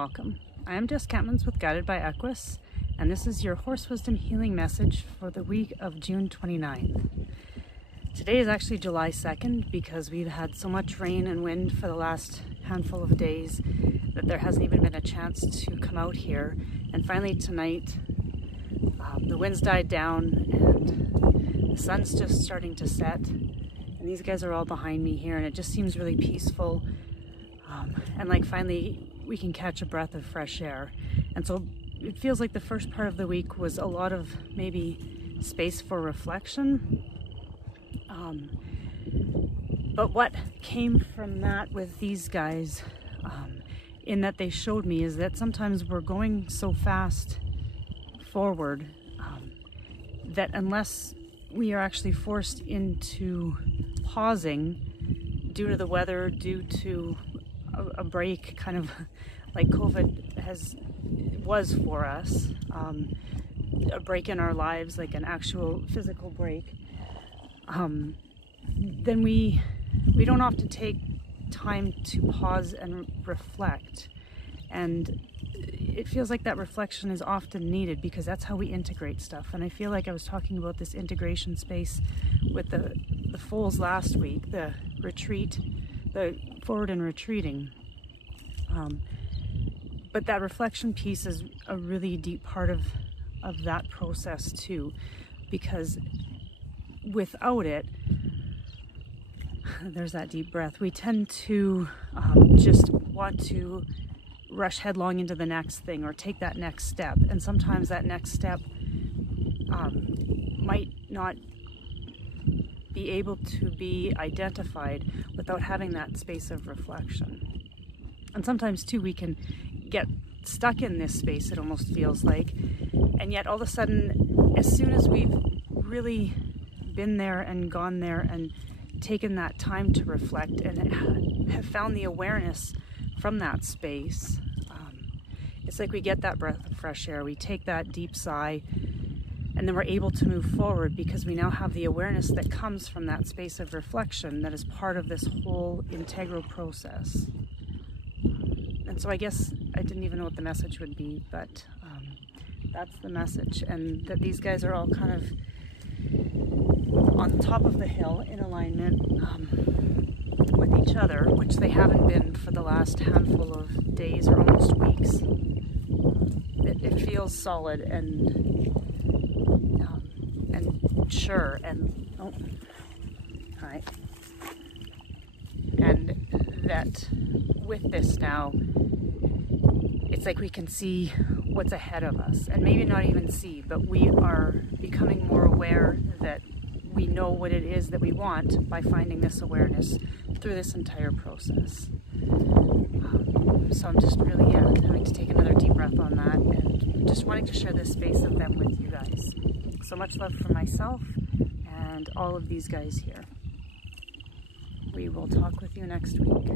welcome. I am Jess Catlins with Guided by Equus, and this is your Horse Wisdom healing message for the week of June 29th. Today is actually July 2nd because we've had so much rain and wind for the last handful of days that there hasn't even been a chance to come out here. And finally tonight, the wind's died down and the sun's just starting to set. And these guys are all behind me here, and it just seems really peaceful. And like finally we can catch a breath of fresh air. And so it feels like the first part of the week was a lot of maybe space for reflection. But what came from that with these guys, in that they showed me, is that sometimes we're going so fast forward that unless we are actually forced into pausing due to the weather, due to a break, kind of like COVID was for us, a break in our lives, like an actual physical break, then we don't often take time to pause and reflect. And it feels like that reflection is often needed because that's how we integrate stuff. And I feel like I was talking about this integration space with the foals last week, the retreat, the forward and retreating. But that reflection piece is a really deep part of that process too, because without it, there's that deep breath, we tend to just want to rush headlong into the next thing or take that next step. And sometimes that next step might not be able to be identified without having that space of reflection. And sometimes too, we can get stuck in this space, it almost feels like. And yet all of a sudden, as soon as we've really been there and gone there and taken that time to reflect and have found the awareness from that space, it's like we get that breath of fresh air, we take that deep sigh, and then we're able to move forward because we now have the awareness that comes from that space of reflection that is part of this whole integral process. And so I guess I didn't even know what the message would be, but that's the message. And that these guys are all kind of on top of the hill in alignment with each other, which they haven't been for the last handful of days or almost weeks. It feels solid and sure, and oh, hi. And that with this now, it's like we can see what's ahead of us, and maybe not even see, but we are becoming more aware that we know what it is that we want by finding this awareness through this entire process. So I'm just really having to take another deep breath on that, and just wanting to share this space of them with you guys. So much love for myself and all of these guys here. We will talk with you next week.